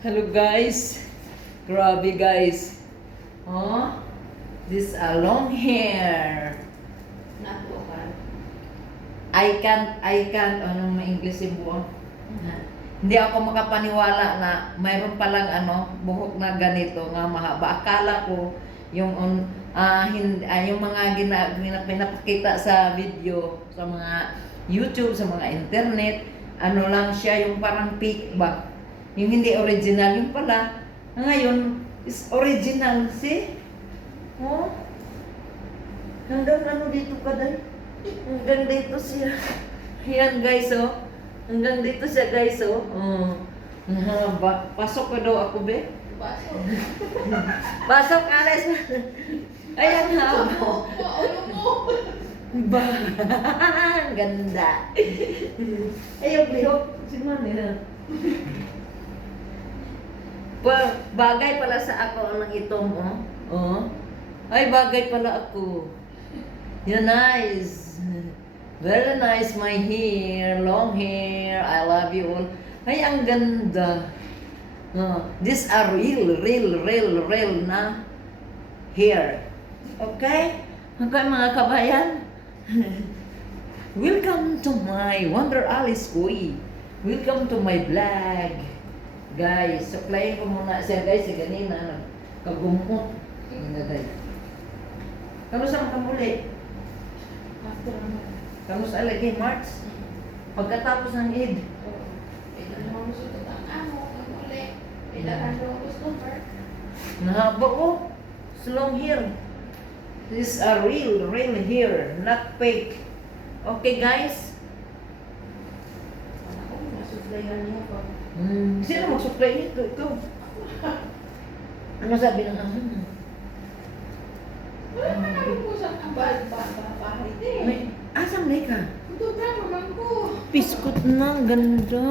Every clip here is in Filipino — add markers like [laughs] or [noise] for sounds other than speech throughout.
Hello guys. Grabe guys. Oh, this a long hair. Natukan. I can't, I can't, ano may English yung buwan? Hindi ako makapaniwala na mayroon palang ano, buhok na ganito nga mahaba. Akala ko yung on, ah, hindi, ah, yung mga gina, gina, pinapakita sa video, sa mga YouTube, sa mga internet, ano lang siya, yung parang fake ba? Yung hindi original, yung pala, ngayon, is original, see? Oh? Hanggang ano dito ka dahil? Hanggang dito siya. Yan guys, oh. Hanggang dito siya guys, oh. Oh. Mahaba. Pasok ka daw ako, be. Baso. [laughs] Pasok, Alex. Ayan ha. Ulo mo. Ba, [laughs] ganda. Ayaw, lihok. Si Manila. Pa, bagay pala sa ako ang itong, oh. Oh. Ay, bagay pala ako. You're nice. Very nice, my hair, long hair. I love you all. Ay, ang ganda. Oh, this are real, real, real, real na hair. Okay? Okay, mga kabayan? [laughs] Welcome to my Wonder Alice Boy. Welcome to my vlog. Guys, suklayin ko muna siya guys, si ganina, kagumot. Hindi guys. Kamusta ang kamuli? After ano. Kamusta lagi, March? Pagkatapos ng Eid. Ilan naman gusto ito ang amo. Ang uli. Ilan ang gusto work. Nahaba ko. Long hair. This is a real, real hair, not fake. Okay guys? Ako, masuplayan niya pa. Hmm. Sino mag-supply nito? Ito. Ano sabi ng amo mo? Wala man ako po sa kabal pa sa bahay din. May, asang may ka? Ito ba naman ko? Piskot na, ang ganda.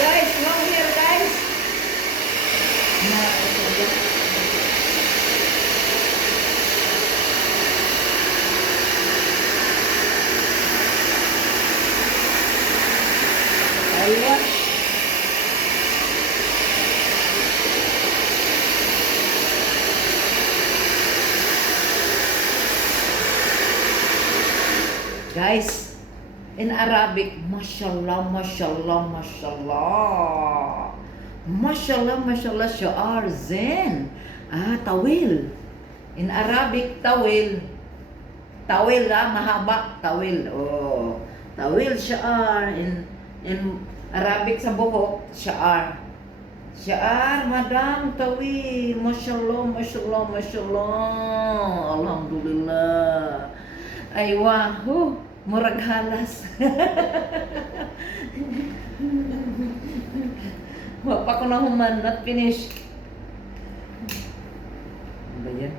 Guys, long hair guys. Na, Ayan. Guys, in Arabic, mashallah, mashallah, mashallah. Mashallah, mashallah, syar zen. Ah, tawil. In Arabic, tawil. Tawil ah, mahaba, tawil. Oh, tawil syar. In, in Arabic sa buhok, syar. Syar, madam, tawil. Mashallah, mashallah, mashallah. Alhamdulillah. Ay, wahoo. Murag halas. [laughs] Wa pa ko na human, not finish. Ano ba yan?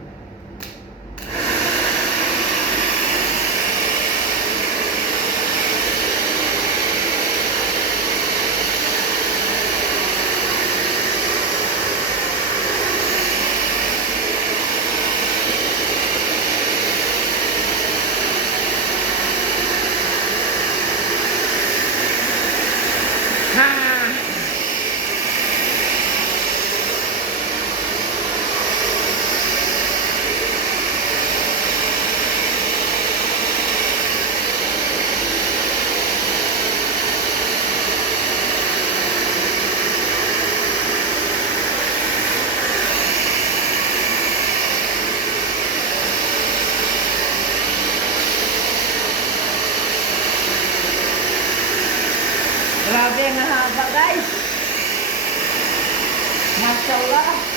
Ha! Grabe ang haba guys. Mashallah.